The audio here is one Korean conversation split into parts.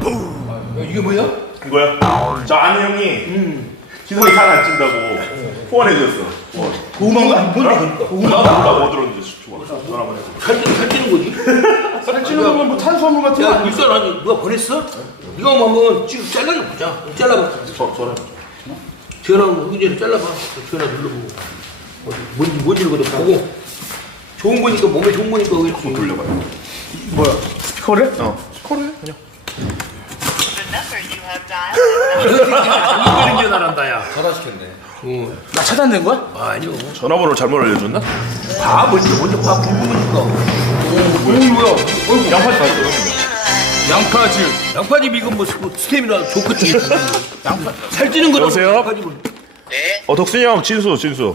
이게 뭐야? 이거야? 저 아는 형이 기성이 살 안 찐다고 후원해줬어. 고구마인가? 뭔데 그러니까? 나 몰라 뭐 들었는지 전화 한번 해줘. 살찌는 거지? 살찌는 거면 뭐 탄수화물 같은 거 야, 일단 아니 누가 보냈어? 이거 한번 지금 잘라줘 보자. 잘라봐. 전화 해줘. 전화로 의제를 잘라봐. 전화 눌러보고 뭔지를 그래 보고 좋은 거니까 몸에 좋은 거니까 그렇지. 돌려봐요. 뭐야? 스피커를? 스코를 해 그냥. 이거는 전화란다 야. 전화시켰네. 나 차단된 거야? 아니요. 전화번호 잘못 알려줬나? 봐 먼저 봐 굵으니까. 뭐야? 양파지 다 있어요. 양파즙. 양파즙 이건 뭐 스테미나 좋겠지. 양파 살찌는 거라. 여보세요? 양파즙은. 네? 덕순이 형 진수.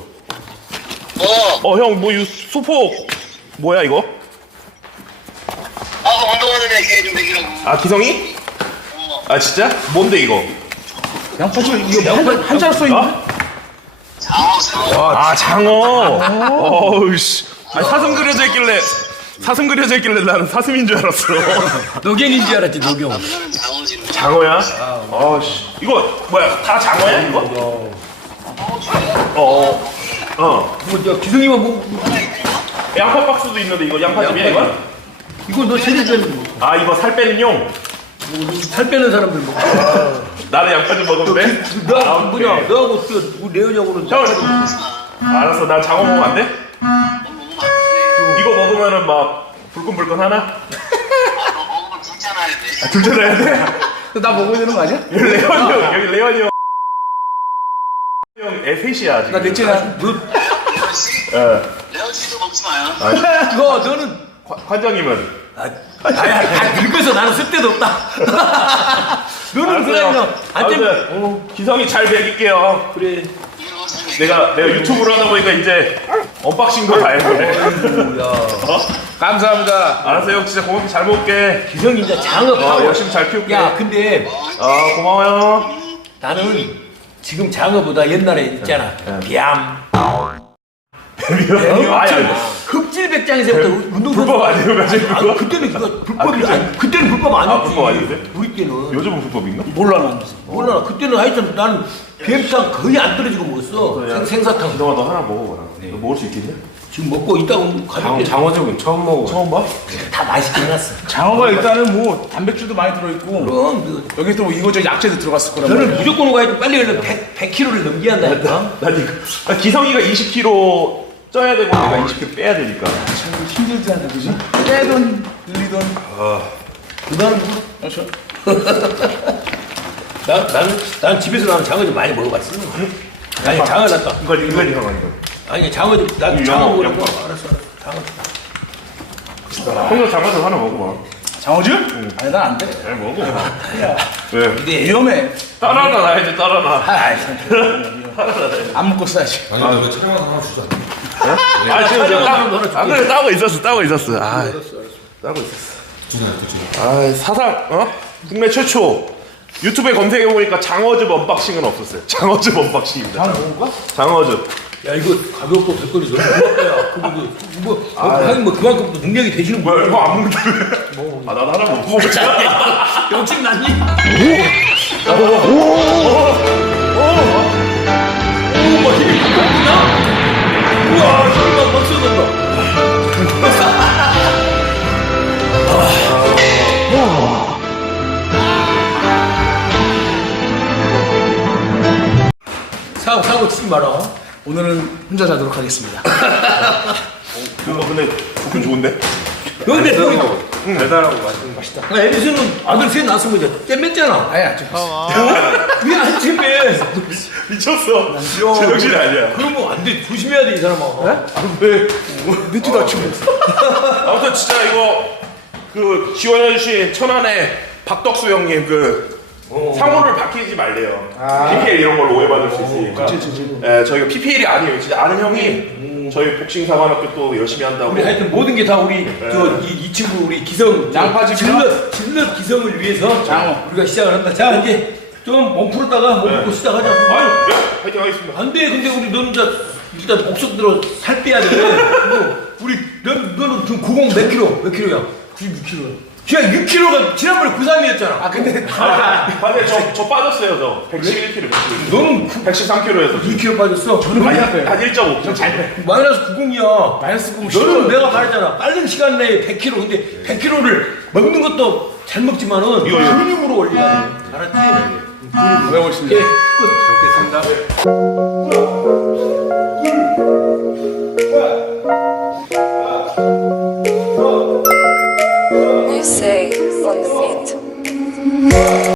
형 뭐 이 수폭 뭐야 이거? 운동하는 애 걔 좀 먹이라고. 아 기성이? 아 진짜? 뭔데 이거? 양파즙 이거 한자로 써 있는데? 장어. 아 장어. 어우씨. 아니, 사슴 그려져 있길래 나는 사슴인 줄 알았어. 노경인 줄 알았지 노경. 남자는 장어지. 장어야? 아씨. 이거 뭐야? 다 장어야 이거? 뭐야 기성이만 뭐 양파 박스도 있는데 이거 양파즙이야 이거? 이거 너 세대전 아 이거 살 빼는 용? 살 빼는 사람들 뭐. 나는 양파즙 먹으면 돼? 너 아, 뭐냐? 오케이. 너하고 우리 레온이하고는 형 알았어 나 장어 먹으면 안 돼? 이거 먹으면은 막 불끈불끈 하나? 너 먹으면 불잖아야 돼. 둘째 나야 돼? 나 먹어야 되는 거 아니야? 여기 레원이 형 여기 레원이 형 애 셋이야 지금 나 넷째 나. 레온 씨? 예. 레온 씨도 먹지 마요. 그거 너는 관장님은? 아야 늙어서 나는 쓸데도 없다. 너는 그냥 안되면 기성이 잘 먹일게요 그래. 이거 어떻게 내가 유튜브로 하다 보니까 이제 언박싱도 다 했네 감사합니다. 알았어 형 진짜 고맙게 잘 먹을게 기성이 이제 장어하고 열심히 잘 키울게 야 근데 아 고마워요 나는 지금 장어보다 옛날에 있잖아 뱀 아야 흡질백장에서부터 운동 불법 아니에요 가지고 그거? 그때는 그거 불법이지. 그때는 불법 아니었지. 불법 아닌데? 우리 때는 요즘은 불법인가? 몰라 난. 몰라. 그때는 하여튼 나는 뱀탕 거의 안 떨어지고 먹었어. 생사탕. 기성아 너 하나 먹어봐라 너 먹을 수 있겠냐? 지금 먹고 있다가 가볍게 장어죽은 처음 먹어. 처음 봐? 다 맛있게 해놨어. 장어가 일단은 뭐 단백질도 많이 들어있고 그럼 여기 또 이거저 약재도 들어갔을 거란 너는 말이야. 무조건 가야 빨리 가려면 100kg를 넘겨야 한다니까. 난 이거 기성이가 20kg 쪄야 되고 내가 20kg 빼야 되니까 참 힘들지 않아 그지? 빼돈 늘리돈. 그거는 그렇죠. 난 집에서 나는 장어 좀 많이 먹어봤어. 아니 장어 났다. 이거 형 아니고 아니 장어 좀 난 이거 장어 영어, 먹으라고. 영어. 알았어. 장어. 형도 장어도 하나 먹어봐 장어즙? 아니 난 안 돼. 잘 먹어 왜? 근데 위험해. 따라나 나야지 따라나 안 먹고 써야지. 아니 왜 촬영하다 하나 주지 않냐? 아 지금 촬영하는 내가 거는 줄게. 안 그래 따고 있었어 따고 있었어 아 따고 있었어 아 사상 국내 최초 유튜브에 검색해 보니까 장어즙 언박싱은 없었어요 장어즙 언박싱입니다 장어 먹을까? 장어즙 야 이거 가볍고 백거리 좀 고맙다야. 그거 하긴 뭐 그만큼 또 능력이 되시는 뭐야 거야. 이거 안 먹는데 아 나도 하나 먹고 먹자 영책 났니? 오, 힘이 바뀌었구나. 우와, 힘이 막 쏟아진다. 사고 치지 마라. 오늘은 혼자 자도록 하겠습니다. 근데 좋긴 좋은데 근데 달달하고 맛있다. 에디슨은 아들 셋 낳았으면 이제 땜맸잖아. 아야 좀. 왜안 땜매? 미쳤어 제정신이 아니야 그러면 안 돼. 조심해야 돼, 이 사람아. 왜? 늦지도 않지 뭐. 아무튼 진짜 이거 그 지원해주신 천안의 박덕수 형님 그 상호를 밝히지 말래요. PPL 이런 걸로 오해받을 수 있으니까. 예, 저희가 PPL이 아니에요. 진짜 아는 형이 저희 복싱 사관학교 또 열심히 한다고. 우리 하여튼 모든 게 다 우리 이 친구 우리 기성 양파즙 질럿 기성을 위해서 장어. 우리가 시작을 한다. 자 이제 좀 몸 풀었다가 몸 풀고 시작하자. 아유, 네, 화이팅 하겠습니다. 안 돼. 근데 우리 너는 일단 목속 들어 살 빼야 돼. 그리고 우리 너는 지금 90 몇 킬로? 몇 킬로야? 96킬로. 그냥 6kg가 지난번에 93이었잖아. 아 근데 근데 저 빠졌어요, 저. 111kg. 너는 113kg에서. 2kg 빠졌어. 저는 많이 나빠요. 한 1.5kg. 잘 빼. 마이너스 90이야. 마이너스 9 너는 내가 말했잖아. 빠른 시간 내에 100kg. 근데 100kg를 먹는 것도 잘 먹지만은 이거. 근육으로 올려야 돼. 알았지? 배우고 있습니다. 예, 끝. 뵙겠습니다.